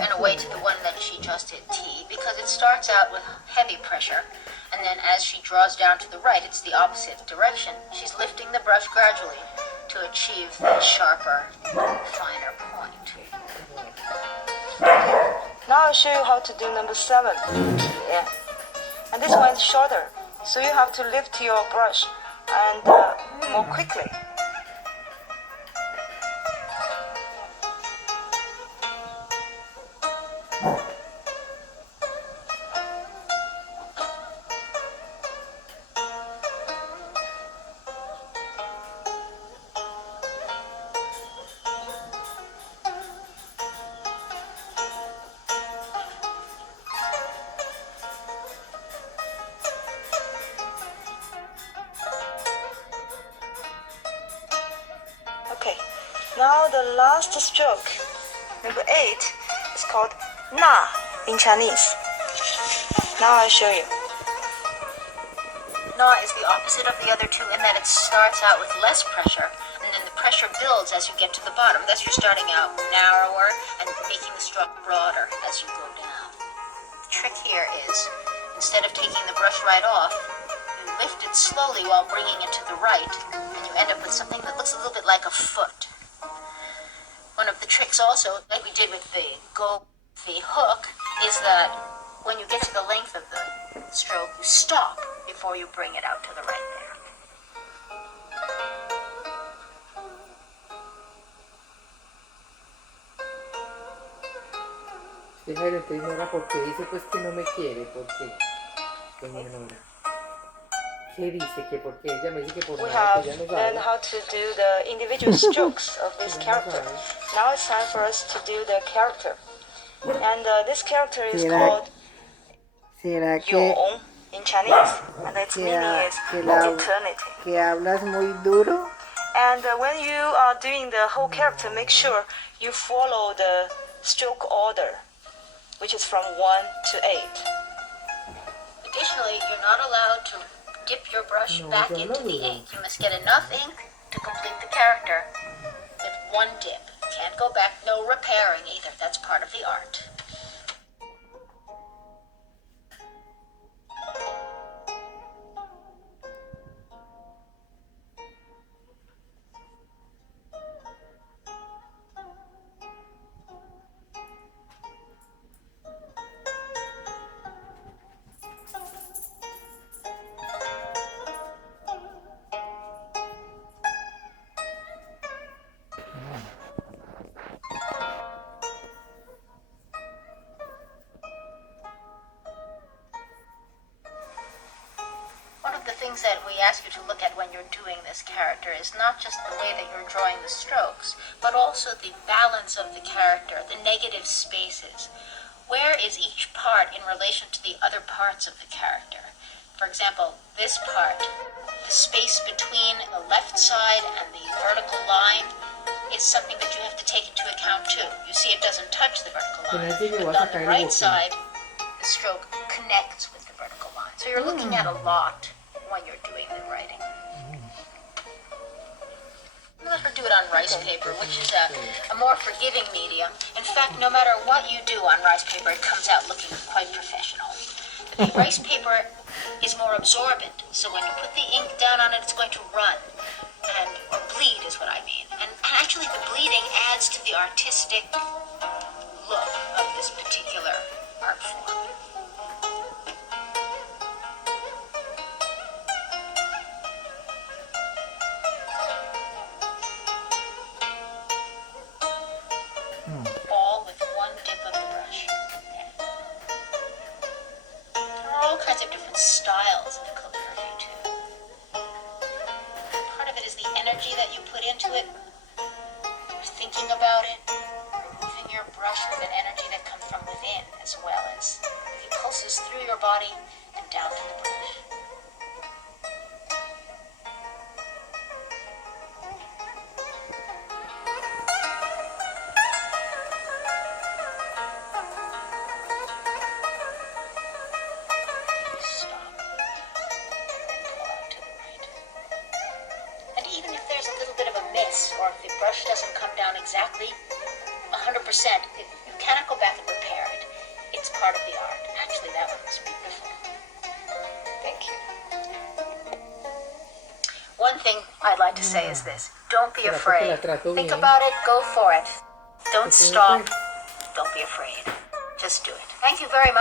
in a way to the one that she just did T, because it starts out with heavy pressure, and then as she draws down to the right, it's the opposite direction. She's lifting the brush gradually to achieve the sharper, finer point. Now I'll show you how to do number 7. Yeah. And this one is shorter, so you have to lift your brush and more quickly. Okay, now the last stroke, number 8, is called Na in Chinese. Now I'll show you. Na is the opposite of the other two in that it starts out with less pressure, and then the pressure builds as you get to the bottom. Thus you're starting out narrower and making the stroke broader as you go down. The trick here is, instead of taking the brush right off, you lift it slowly while bringing it to the right, and you end up with something that looks a little bit like a foot. One of the tricks also, like we did with the hook, is that when you get to the length of the stroke, you stop before you bring it out to the right there. Deja de ignora porque dice pues que no me quiere, porque doña Nora. ¿Qué dice? Que porque ella me dice que por We nada have que ya no learned sabe. how to do the individual strokes of this character. Now it's time for us to do the character. And this character is called ¿Será que Yong in Chinese, and its meaning is eternity. que hablas muy duro? And when you are doing the whole character, make sure you follow the stroke order, which is from 1 to 8. Additionally, you're not allowed to dip your brush back into the ink. You must get enough ink to complete the character with one dip. You can't go back, no repairing either. That's part of the art. One of the things that we ask you to look at when you're doing this character is not just the way that you're drawing the strokes, but also the balance of the character, the negative spaces. Where is each part in relation to the other parts of the character? For example, this part, the space between the left side and the vertical line is something that you have to take into account too. You see it doesn't touch the vertical line, but on the right side, the stroke connects with the vertical line. So you're looking at a lot when you're doing the writing. Let her do it on rice paper, which is a more forgiving medium. In fact, no matter what you do on rice paper, it comes out looking quite professional. The rice paper is more absorbent, so when you put the ink down on it, it's going to run, or bleed is what I mean. And actually the bleeding adds to the artistic look of this particular art form. All with one dip of the brush. There are all kinds of different styles of calligraphy too. Part of it is the energy that you put into it. You're thinking about it. You're moving your brush with an energy that comes from within, as well as it pulses through your body and down to the brush. Or if the brush doesn't come down exactly 100%, cannot go back and repair it. It's part of the art. Actually, that one was beautiful. Thank you. One thing I'd like to say is this. Don't be Però afraid. perché la tratto Think bene? about it, go for it. Don't Perché stop. poi- Don't be afraid. Just do it. Thank you very much.